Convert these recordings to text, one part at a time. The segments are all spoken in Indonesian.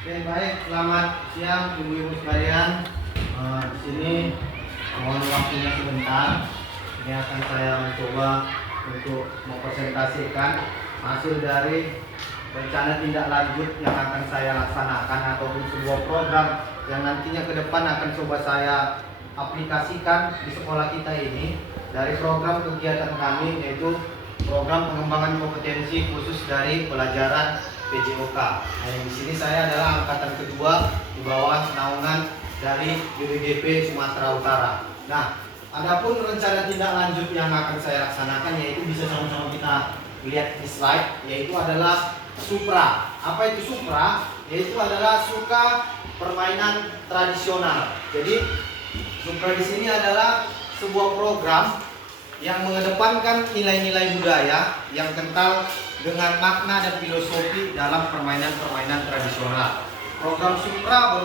Oke, baik. Selamat siang ibu-ibu sekalian. Di sini mohon waktunya sebentar. Ini akan saya mencoba untuk mempresentasikan hasil dari rencana tindak lanjut yang akan saya laksanakan ataupun sebuah program yang nantinya ke depan akan coba saya aplikasikan di sekolah kita ini dari program kegiatan kami, yaitu program pengembangan kompetensi khusus dari pelajaran PJOK. Nah, yang di sini saya adalah angkatan kedua di bawah naungan dari BPDP Sumatera Utara. Nah, adapun rencana tindak lanjut yang akan saya laksanakan yaitu bisa sama-sama kita lihat di slide, yaitu adalah Supra. Apa itu Supra? Yaitu adalah suka permainan tradisional. Jadi Supra di sini adalah sebuah program yang mengedepankan nilai-nilai budaya yang kental dengan makna dan filosofi dalam permainan-permainan tradisional. Program Supra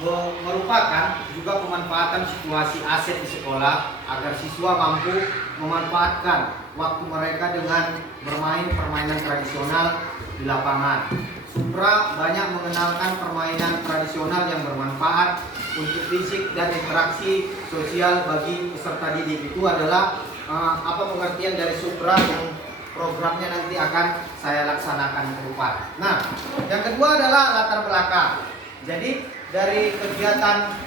merupakan juga pemanfaatan situasi aset di sekolah agar siswa mampu memanfaatkan waktu mereka dengan bermain permainan tradisional di lapangan. Supra banyak mengenalkan permainan tradisional yang bermanfaat untuk fisik dan interaksi sosial bagi peserta didik. Itu adalah apa pengertian dari Supra yang programnya nanti akan saya laksanakan ke depan. Nah, yang kedua adalah latar belakang. Jadi dari kegiatan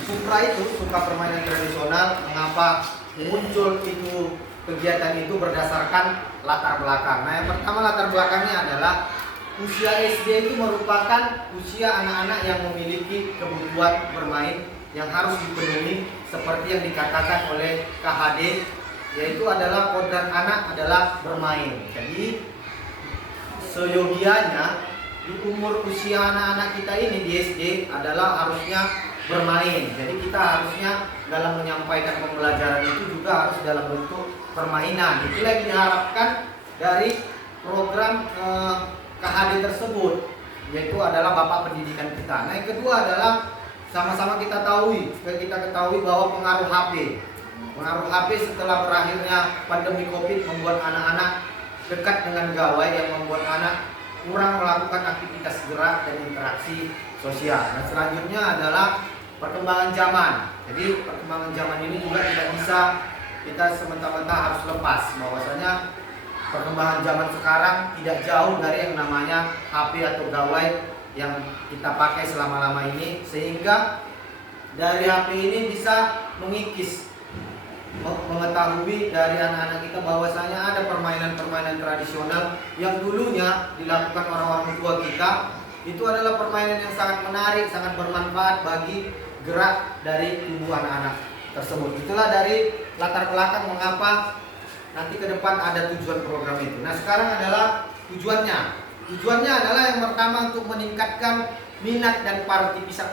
Supra itu, suka permainan tradisional, mengapa muncul itu kegiatan itu berdasarkan latar belakang. Nah, yang pertama latar belakangnya adalah usia SD itu merupakan usia anak-anak yang memiliki kebutuhan bermain yang harus dipenuhi seperti yang dikatakan oleh KHD, yaitu adalah kodrat anak adalah bermain. Jadi seyogianya di umur usia anak-anak kita ini di SD adalah harusnya bermain. Jadi kita harusnya dalam menyampaikan pembelajaran itu juga harus dalam bentuk permainan. Itulah yang diharapkan dari program KHD tersebut, yaitu adalah Bapak Pendidikan kita. Nah, yang kedua adalah sama-sama kita ketahui bahwa pengaruh HP setelah berakhirnya pandemi COVID membuat anak-anak dekat dengan gawai yang membuat anak kurang melakukan aktivitas gerak dan interaksi sosial. Dan selanjutnya adalah perkembangan zaman. Jadi perkembangan zaman ini juga tidak bisa kita semata-mata harus lepas bahwasanya perkembangan zaman sekarang tidak jauh dari yang namanya HP atau gawai yang kita pakai selama-lama ini, sehingga dari HP ini bisa mengetahui dari anak-anak kita bahwasanya ada permainan-permainan tradisional yang dulunya dilakukan orang-orang tua kita. Itu adalah permainan yang sangat menarik, sangat bermanfaat bagi gerak dari tubuh anak-anak tersebut. Itulah dari latar belakang mengapa nanti ke depan ada tujuan program itu. Nah, sekarang adalah tujuannya. Tujuannya adalah yang pertama untuk meningkatkan minat dan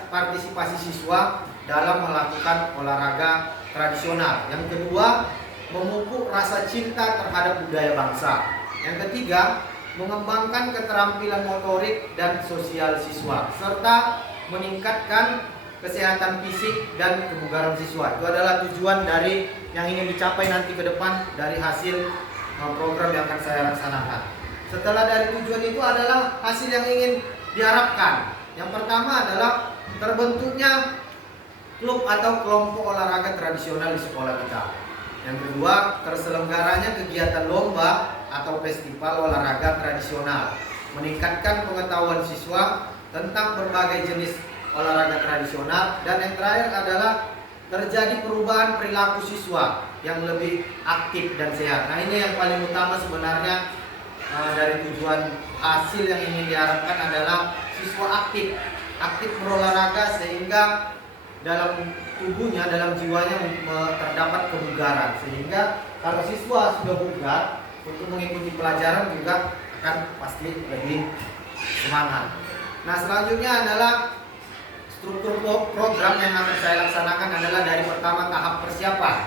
partisipasi siswa dalam melakukan olahraga tradisional. Yang kedua, memupuk rasa cinta terhadap budaya bangsa. Yang ketiga, mengembangkan keterampilan motorik dan sosial siswa serta meningkatkan kesehatan fisik dan kebugaran siswa. Itu adalah tujuan dari yang ingin dicapai nanti ke depan dari hasil program yang akan saya laksanakan. Setelah dari tujuan itu adalah hasil yang ingin diharapkan. Yang pertama adalah terbentuknya klub atau kelompok olahraga tradisional di sekolah kita. Yang kedua, terselenggaranya kegiatan lomba atau festival olahraga tradisional, meningkatkan pengetahuan siswa tentang berbagai jenis olahraga tradisional. Dan yang terakhir adalah terjadi perubahan perilaku siswa yang lebih aktif dan sehat. Nah, ini yang paling utama sebenarnya dari tujuan hasil yang ingin diharapkan adalah siswa aktif berolahraga sehingga dalam tubuhnya, dalam jiwanya terdapat kebugaran, sehingga kalau siswa sudah bugar untuk mengikuti pelajaran juga akan pasti lebih semangat. Nah, selanjutnya adalah struktur program yang akan saya laksanakan adalah dari pertama tahap persiapan.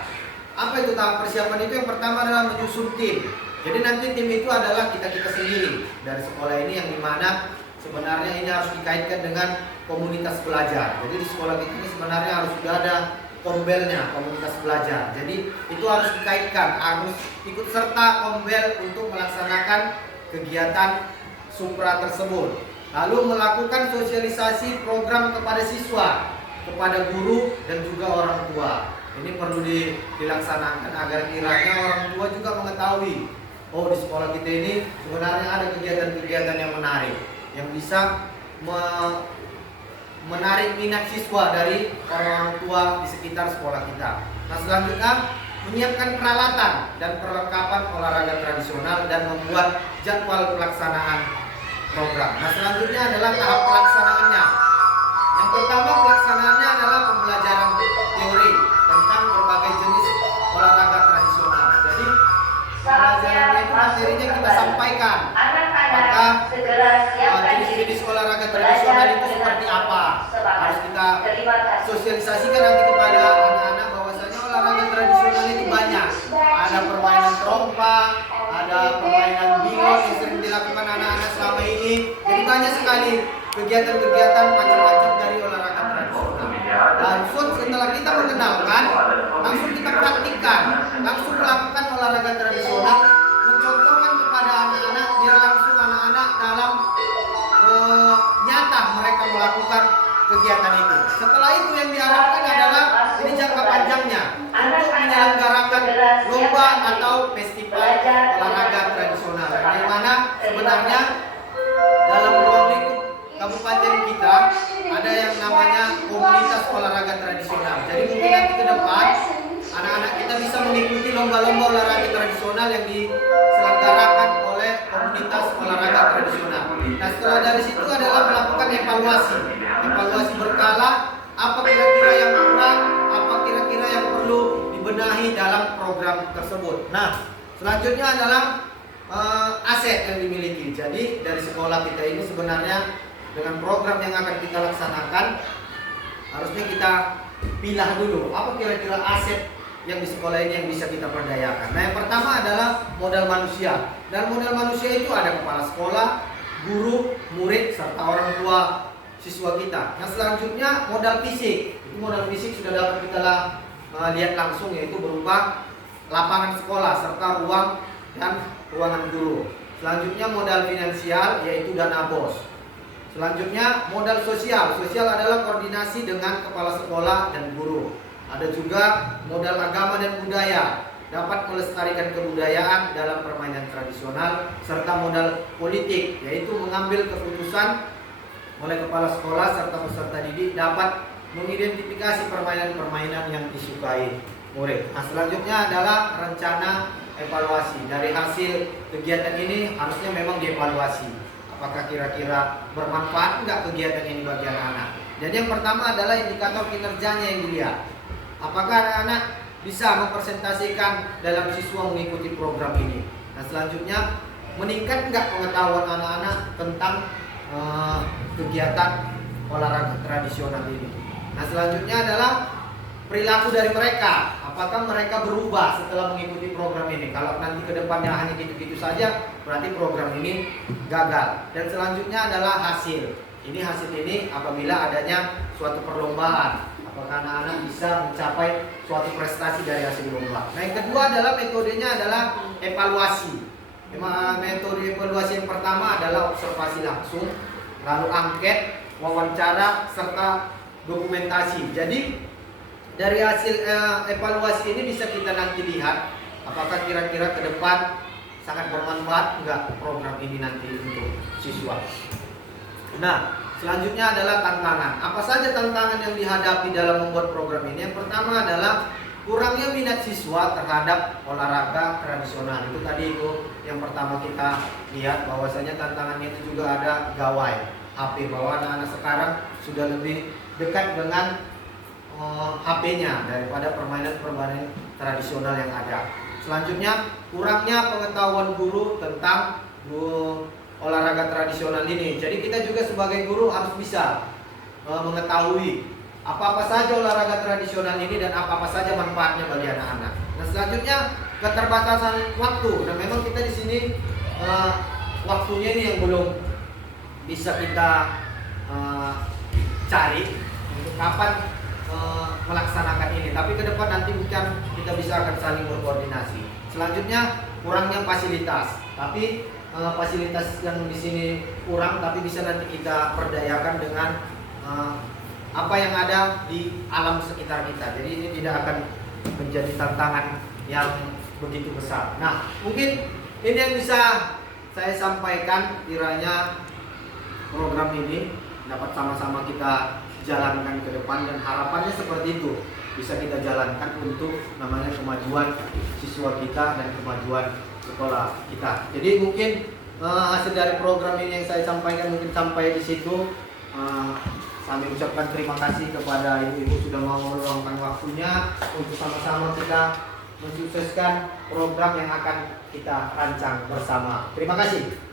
Apa itu tahap persiapan itu? Yang pertama adalah menyusun tim. Jadi nanti tim itu adalah kita sendiri dari sekolah ini, yang dimana sebenarnya ini harus dikaitkan dengan komunitas belajar. Jadi di sekolah kita ini sebenarnya harus sudah ada kombelnya, komunitas belajar. Jadi itu harus dikaitkan, harus ikut serta kombel untuk melaksanakan kegiatan Supra tersebut. Lalu melakukan sosialisasi program kepada siswa, kepada guru dan juga orang tua. Ini perlu dilaksanakan agar kiranya orang tua juga mengetahui, oh di sekolah kita ini sebenarnya ada kegiatan-kegiatan yang menarik, yang bisa menarik minat siswa dari orang tua di sekitar sekolah kita. Nah, selanjutnya menyiapkan peralatan dan perlengkapan olahraga tradisional dan membuat jadwal pelaksanaan program. Nah, selanjutnya adalah tahap pelaksanaannya. Yang pertama pelaksanaannya adalah pembelajaran teori tentang berbagai jenis olahraga tradisional. Jadi pembelajarannya itu materinya kita sampaikan. Apakah jenis-jenis olahraga tradisional itu seperti apa? Harus kita sosialisasikan nanti kepada anak-anak bahwasanya olahraga tradisional itu banyak. Ada permainan trompa, ada permainan bilor yang sering dilakukan anak-anak selama ini. Jadi banyak sekali kegiatan-kegiatan macam-macam dari olahraga tradisional. Langsung setelah kita mengenalkan, langsung kita praktikkan, langsung melakukan olahraga tradisional, mencontohkan kepada anak-anak biar langsung anak-anak dalam nyata mereka melakukan kegiatan itu. Setelah itu yang diharapkan adalah ini jangka panjangnya untuk menyelenggarakan lomba atau festival olahraga tradisional. Di mana sebenarnya dalam ruang lingkup kabupaten kita ada yang namanya komunitas olahraga tradisional. Jadi mungkin nanti ke depan anak-anak kita bisa mengikuti lomba-lomba olahraga tradisional yang diselenggarakan oleh komunitas olahraga tradisional. Nah, setelah dari situ adalah melakukan evaluasi berkala, apa kira-kira yang kurang, apa kira-kira yang perlu dibenahi dalam program tersebut. Nah, selanjutnya adalah aset yang dimiliki. Jadi dari sekolah kita ini sebenarnya dengan program yang akan kita laksanakan harusnya kita pilah dulu apa kira-kira aset yang di sekolah ini yang bisa kita perdayakan. Nah, yang pertama adalah modal manusia. Dan modal manusia itu ada kepala sekolah, guru, murid, serta orang tua siswa kita. Nah, selanjutnya modal fisik. Modal fisik sudah dapat kita lihat langsung, yaitu berupa lapangan sekolah serta ruang dan ruangan guru. Selanjutnya modal finansial, yaitu dana BOS. Selanjutnya modal sosial. Sosial adalah koordinasi dengan kepala sekolah dan guru. Ada juga modal agama dan budaya, dapat melestarikan kebudayaan dalam permainan tradisional, serta modal politik, yaitu mengambil keputusan oleh kepala sekolah serta peserta didik dapat mengidentifikasi permainan-permainan yang disukai murid. Nah, selanjutnya adalah rencana evaluasi. Dari hasil kegiatan ini harusnya memang dievaluasi. Apakah kira-kira bermanfaat enggak kegiatan ini bagi anak-anak? Dan yang pertama adalah indikator kinerjanya yang dilihat. Apakah anak-anak bisa mempresentasikan dalam siswa mengikuti program ini? Nah, selanjutnya meningkat enggak pengetahuan anak-anak tentang kegiatan olahraga tradisional ini? Nah, selanjutnya adalah perilaku dari mereka. Apakah mereka berubah setelah mengikuti program ini? Kalau nanti ke depannya hanya gitu-gitu saja, berarti program ini gagal. Dan selanjutnya adalah hasil. Hasil ini apabila adanya suatu perlombaan. Apakah anak-anak bisa mencapai suatu prestasi dari hasil lomba. Nah, yang kedua adalah metodenya adalah evaluasi. Metode evaluasi yang pertama adalah observasi langsung, lalu angket, wawancara, serta dokumentasi. Jadi dari hasil evaluasi ini bisa kita nanti lihat apakah kira-kira ke depan sangat bermanfaat enggak program ini nanti untuk siswa. Nah, selanjutnya adalah tantangan. Apa saja tantangan yang dihadapi dalam membuat program ini? Yang pertama adalah kurangnya minat siswa terhadap olahraga tradisional. Itu tadi yang pertama kita lihat bahwasanya tantangannya itu juga ada gawai HP, bahwa anak-anak sekarang sudah lebih dekat dengan HP-nya daripada permainan-permainan tradisional yang ada. Selanjutnya kurangnya pengetahuan guru tentang olahraga tradisional ini. Jadi kita juga sebagai guru harus bisa mengetahui apa-apa saja olahraga tradisional ini dan apa-apa saja manfaatnya bagi anak-anak. Nah, selanjutnya keterbatasan waktu. Dan memang kita di sini waktunya ini yang belum bisa kita cari untuk kapan melaksanakan ini. Tapi ke depan nanti mungkin kita bisa akan saling berkoordinasi. Selanjutnya kurangnya fasilitas. Tapi fasilitas yang di sini kurang, tapi bisa nanti kita perdayakan dengan apa yang ada di alam sekitar kita. Jadi ini tidak akan menjadi tantangan yang begitu besar. Nah, mungkin ini yang bisa saya sampaikan, kiranya program ini dapat sama-sama kita jalankan ke depan, dan harapannya seperti itu bisa kita jalankan untuk namanya kemajuan siswa kita dan kemajuan sekolah kita. Jadi mungkin hasil dari program ini yang saya sampaikan mungkin sampai di situ. Kami ucapkan terima kasih kepada ibu-ibu sudah mau meluangkan waktunya untuk sama-sama kita mensukseskan program yang akan kita rancang bersama. Terima kasih.